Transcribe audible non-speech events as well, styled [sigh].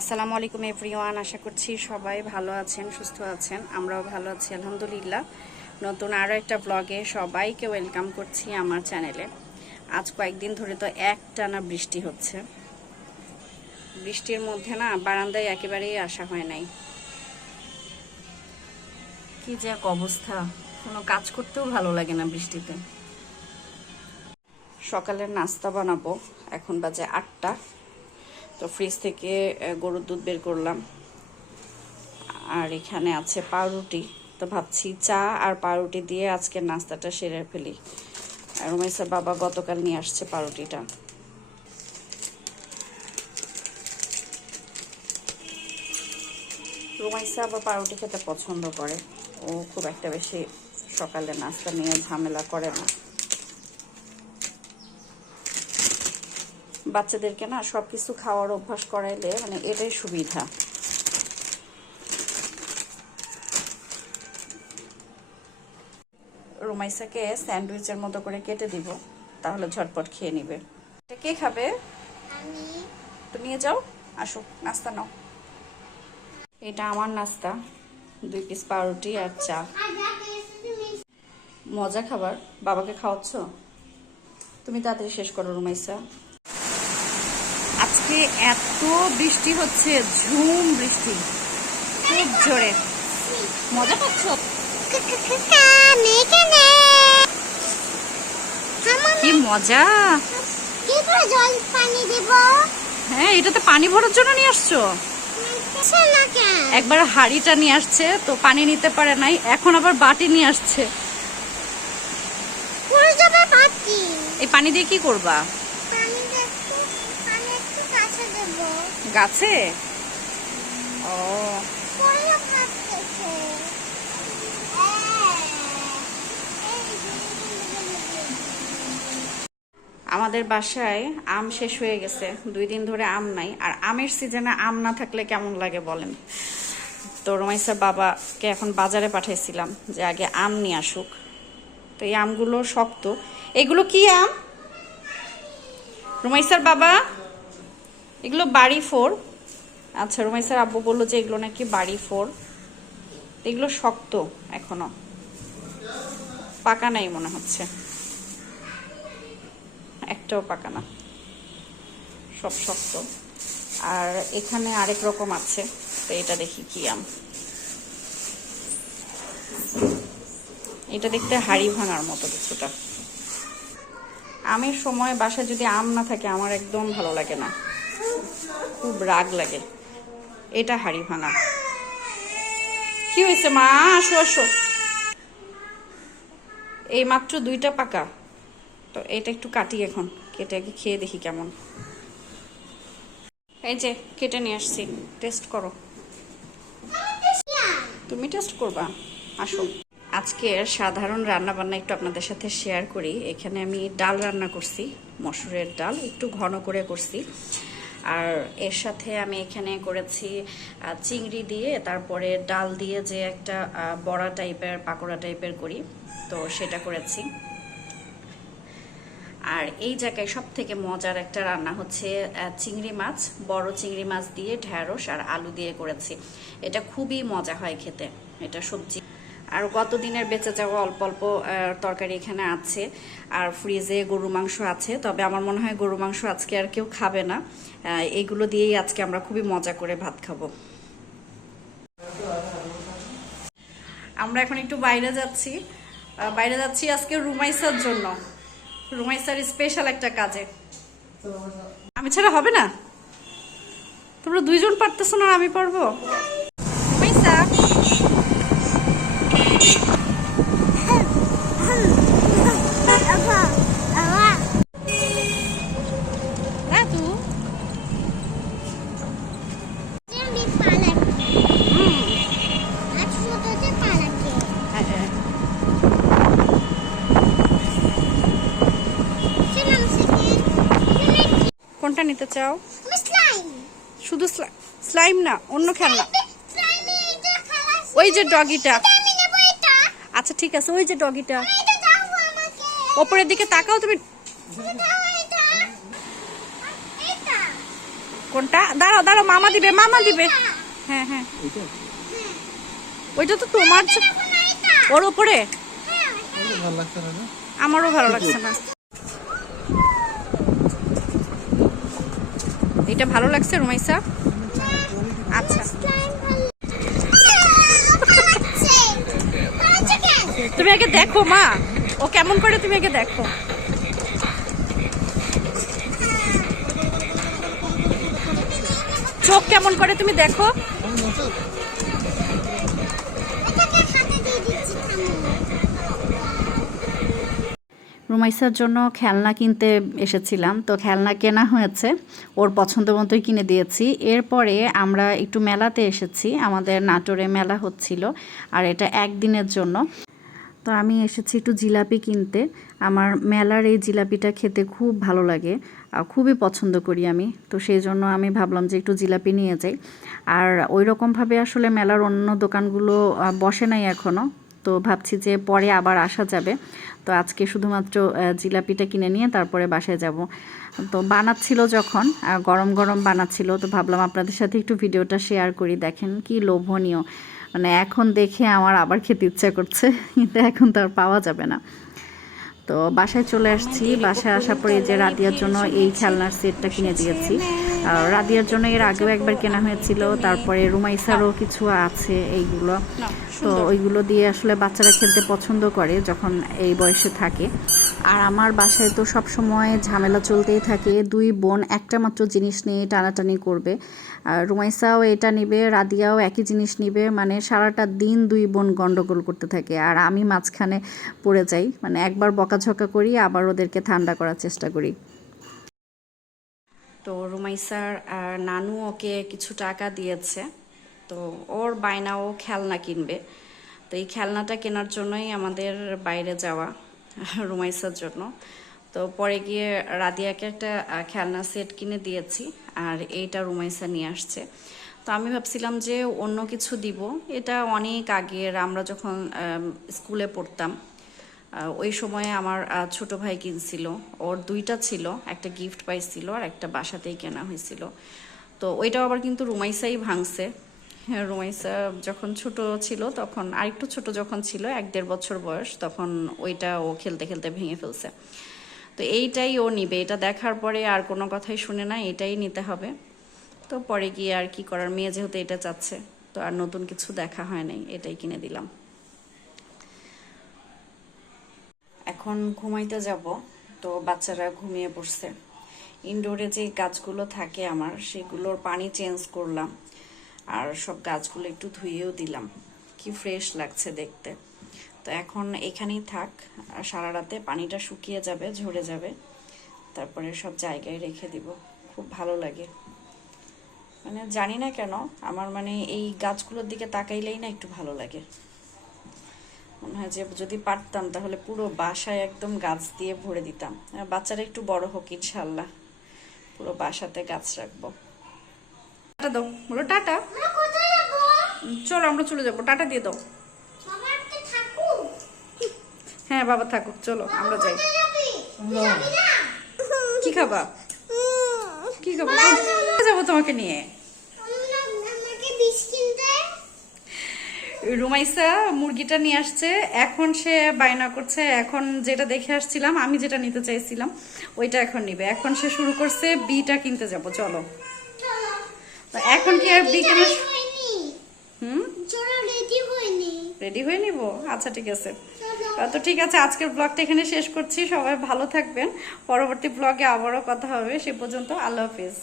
আসসালামু আলাইকুম এভরিওয়ান আশা করছি সবাই ভালো আছেন, সুস্থ আছেন। আমরাও ভালো আছি, আলহামদুলিল্লাহ। নতুন আরও একটা ব্লগে সবাইকে ওয়েলকাম করছি আমার চ্যানেলে আজ কয়েকদিন ধরে তো একটানা বৃষ্টি হচ্ছে। বৃষ্টির মধ্যে না বারান্দায় একেবারেই আসা হয় নাই। কি যে এক অবস্থা। কোনো কাজ করতেও ভালো লাগে না বৃষ্টিতে। সকালের নাস্তা বানাবো। এখন বাজে আটটা। তো ফ্রিজ থেকে গরুর দুধ বের করলাম। আর এখানে আছে পাউরুটি। তো ভাবছি চা আর পাউরুটি দিয়ে আজকের নাস্তাটা সেরে ফেলি। রমেশের বাবা গতকাল নিয়ে আসছে পাউরুটিটা। রুমাইসা আবার পাউরুটি খেতে পছন্দ করে। ও খুব একটা বেশি সকালে নাস্তা নিয়ে ঝামেলা করে না। বাচ্চাদেরকে না সব কিছু খাওয়ার অভ্যাস করাইলে মানে এটাই সুবিধা। রুমাইসাকে স্যান্ডউইচের মতো করে কেটে দিব তাহলে ঝটপট খেয়ে নিবে। এটা কে খাবে? আমি। তো নিয়ে যাও আসো নাস্তা নাও। এটা আমার নাস্তা দুই পিস পাউরুটি আর চা। মজা খাবার বাবাকে খাওয়াচ্ছ? তুমি তাড়াতাড়ি শেষ করো রুমাইসা। আজকে এত বৃষ্টি হচ্ছে ঝুম বৃষ্টি। খুব জোরে। মজা পাচ্ছ কি মজা? কি করে জল পানি দেব হ্যাঁ এটাতে পানি ভরার জন্য নিয়ে আসছো। একবার হাড়িটা নিয়ে আসছে তো পানি নিতে পারে নাই এখন আবার বাটি নিয়ে আসছে। এই পানি দিয়ে কি করবা পানি একটু পানি একটু কাছে দেব গাছে? ও। আমাদের বাসায় আম শেষ হয়ে গেছে। দুই দিন ধরে আম নাই। আর আমের সিজনে আম না থাকলে কেমন লাগে বলেন? তো রমাইসার বাবাকে এখন বাজারে পাঠাইছিলাম যে আগে আম নিয়ে আসুক। তো এই আমগুলো শক্ত। এগুলো কি আম? রুমাইসার বাবা? এগুলো বাড়ি ফোর। আচ্ছা রুমাইসার আব্বু বলল যে এগুলো নাকি বাড়ি ফোর। এগুলো শক্ত এখনও। পাকা নাই মনে হচ্ছে। একটাও পাকা না। সব শক্ত। আর এখানে আরেক রকম আছে, তো এটা দেখি কি আম। এটা দেখতে হাড়ি ভাঙার মতো কিছুটা। আমের সময় বাসায় যদি আম না থাকে, আমার একদম ভালো লাগে না। খুব রাগ লাগে। এটা হাড়ি ভাঙা। কি হয়েছে মা? আসো আসো। এই মাত্র দুইটা পাকা। তো এটা একটু কাটি এখন। কেটে আগে খেয়ে দেখি কেমন। এই যে, কেটে নিয়ে আসছি। টেস্ট করো। তুমি টেস্ট করবা? আসো। আজকে সাধারণ রান্না বান্না একটু আপনাদের সাথে শেয়ার করি। এখানে আমি ডাল রান্না করছি। মসুরের ডাল একটু ঘন করে করছি। আর এর সাথে আমি এখানে করেছি চিংড়ি দিয়ে, তারপরে ডাল দিয়ে যে একটা বড়া টাইপের, পাকোড়া টাইপের করি, তো সেটা করেছি। আর এই জায়গায় সব থেকে মজার একটা রান্না হচ্ছে চিংড়ি মাছ, বড় চিংড়ি মাছ দিয়ে ঢ্যাঁড়স আর আলু দিয়ে করেছি। এটা খুবই মজা হয় খেতে, এটা সবজি। আর গত দিনের বেঁচে যাওয়া অল্প অল্প তরকারি এখানে আছে। আর ফ্রিজে গরু মাংস আছে, তবে আমার মনে হয় গরু মাংস আজকে আর কেউ খাবে না। এইগুলো দিয়েই আজকে আমরা খুবই মজা করে ভাত খাব। আমরা এখন একটু বাইরে যাচ্ছি। বাইরে যাচ্ছি আজকে রুমাইসার জন্য। রুমাইসার স্পেশাল একটা কাজে। আমি ছাড়া হবে না? তোমরা দুইজন পারতেছো না আমি পারব রুমাইসা হ্যাঁ তু হ্যাঁ, হ্যাঁ। কোনটা নিতে চাও? শুধু স্লাইম না অন্য খেলনা। ওই যে ডগিটা আচ্ছা ঠিক আছে ওই যে ডগিটা ওপরের দিকে তাকাও তুমি। কোনটা? দাঁড়াও দাঁড়াও মামা দিবে মামা দিবে। হ্যাঁ হ্যাঁ। এইটা? ওইটা তো তোমার ওর উপরে লাগছে না না আমারও ভালো লাগছে না। এটা ভালো লাগছে রুমাইসা? আচ্ছা। তুমি আগে দেখো, মা। ও কেমন করে তুমি আগে দেখো। চোখ কেমন করে তুমি দেখো। রুমাইসার জন্য খেলনা কিনতে এসেছিলাম। তো খেলনা কেনা হয়েছে। ওর পছন্দ মতোই কিনে দিয়েছি। এরপরে আমরা একটু মেলাতে এসেছি। আমাদের নাটোরে মেলা হচ্ছিল আর এটা একদিনের জন্য। তো আমি এসেছি একটু জিলাপি কিনতে। আমার মেলার এই জিলাপিটা খেতে খুব ভালো লাগে। খুবই পছন্দ করি আমি। তো সেই জন্য আমি ভাবলাম যে একটু জিলাপি নিয়ে যাই। আর ওই রকমভাবে আসলে মেলার অন্য দোকানগুলো বসে নাই এখনও তো ভাবছি যে পরে আবার আসা যাবে। তো আজকে শুধুমাত্র জিলাপিটা কিনে নিয়ে তারপরে বাসায় যাব। তো বানাচ্ছিল যখন গরম গরম বানাচ্ছিল, তো ভাবলাম আপনাদের সাথে একটু ভিডিওটা শেয়ার করি, দেখেন কি লোভনীয়। মানে এখন দেখে আমার আবার খেতে ইচ্ছা করছে, কিন্তু এখন তো আর পাওয়া যাবে না। তো বাসায় চলে আসছি, বাসায় আসার পরে যে রাদিয়ার জন্য এই খেলনার সেটটা কিনে দিয়েছি। রাদিয়ার জন্য এর আগেও একবার কেনা হয়েছিল তারপরে রুমাইসারও কিছু আছে এইগুলো। তো ওইগুলো দিয়ে আসলে বাচ্চারা খেলতে পছন্দ করে যখন এই বয়সে থাকে। আর আমার বাসায় তো সব সময় ঝামেলা চলতেই থাকে দুই বোন একটা মাত্র জিনিস নিয়ে টানাটানি করবে। আর রুমাইসাও এটা নিবে রাদিয়াও একই জিনিস নিবে মানে সারাটা দিন দুই বোন গন্ডগোল করতে থাকে। আর আমি মাঝখানে পড়ে যাই মানে একবার বকাঝকা করি আবার ওদেরকে ঠান্ডা করার চেষ্টা করি। তো রুমাইসার আর নানু ওকে কিছু টাকা দিয়েছে। তো ওর বায়নাও খেলনা কিনবে। তো এই খেলনাটা কেনার জন্যই আমাদের বাইরে যাওয়া [laughs] রুমাইসার জন্য। তো পরে গিয়ে রাদিয়াকে একটা খেলনা সেট কিনে দিয়েছি আর এইটা রুমাইসা নিয়ে আসছে। তো আমি ভাবছিলাম যে অন্য কিছু দিব। এটা অনেক আগের। আমরা যখন স্কুলে পড়তাম ওই সময়ে আমার ছোট ভাই কিনছিল। ওর দুইটা ছিল একটা গিফট পাইছিল আর একটা বাসাতেই কেনা হয়েছিল। তো ওইটাও আবার কিন্তু রুমাইসাই ভাঙছে। হ্যাঁ, রুমাইসা যখন ছোট ছিল তখন আরেকটু ছোট যখন ছিল এক দেড় বছর বয়স তখন ওইটা ও খেলতে খেলতে ভেঙে ফেলছে। তো এইটাই ও নিবে। এটা দেখার পরে আর কোনো কথাই শুনে না এটাই নিতে হবে। তো পরে গিয়ে আর কি করার মেয়ে যেহেতু এটা চাচ্ছে তো আর নতুন কিছু দেখা হয় নাই এটাই কিনে দিলাম। এখন ঘুমাইতে যাব, তো বাচ্চারা ঘুমিয়ে পড়ছে। ইনডোরে যে গাছগুলো থাকে আমার, সেগুলোর পানি চেঞ্জ করলাম। আর সব গাছগুলো একটু ধুয়েও দিলাম। কি ফ্রেশ লাগছে দেখতে। তো এখন এখানেই থাক সারা রাতে পানিটা শুকিয়ে যাবে, ঝরে যাবে। তারপরে সব জায়গায় রেখে দিব। খুব ভালো লাগে। মানে জানি না কেন, আমার মানে এই গাছগুলোর দিকে তাকাইলেই না একটু ভালো লাগে। মনে হয় যে যদি পারতাম তাহলে পুরো বাসায় একদম গাছ দিয়ে ভরে দিতাম। বাচ্চারা একটু বড় হোক ইনশাল্লাহ পুরো বাসাতে গাছ রাখব। টাটা দাও। বলো টাটা। চলো আমরা চলে যাব। টাটা দিয়ে দাও। হ্যাঁ বাবা থাকুক। চলো আমরা যাই। কি খাবা? কি খাবা? যাব তোমাকে নিয়ে? রুমাইসা মুরগিটা নিয়ে আসছে। এখন সে বায়না করছে এখন যেটা দেখে আসছিলাম আমি যেটা নিতে চাইছিলাম ওইটা এখন নিবে। এখন সে শুরু করছে বিটা কিনতে যাব চলো। এখন কি আর বি কেনার হুম? রেডি হয়ে নিব? আচ্ছা ঠিক আছে। তো ঠিক আছে আজকের ব্লগটা এখানে শেষ করছি। সবাই ভালো থাকবেন। পরবর্তী ব্লগে আবারও কথা হবে। সে পর্যন্ত আল্লাহ হাফিজ।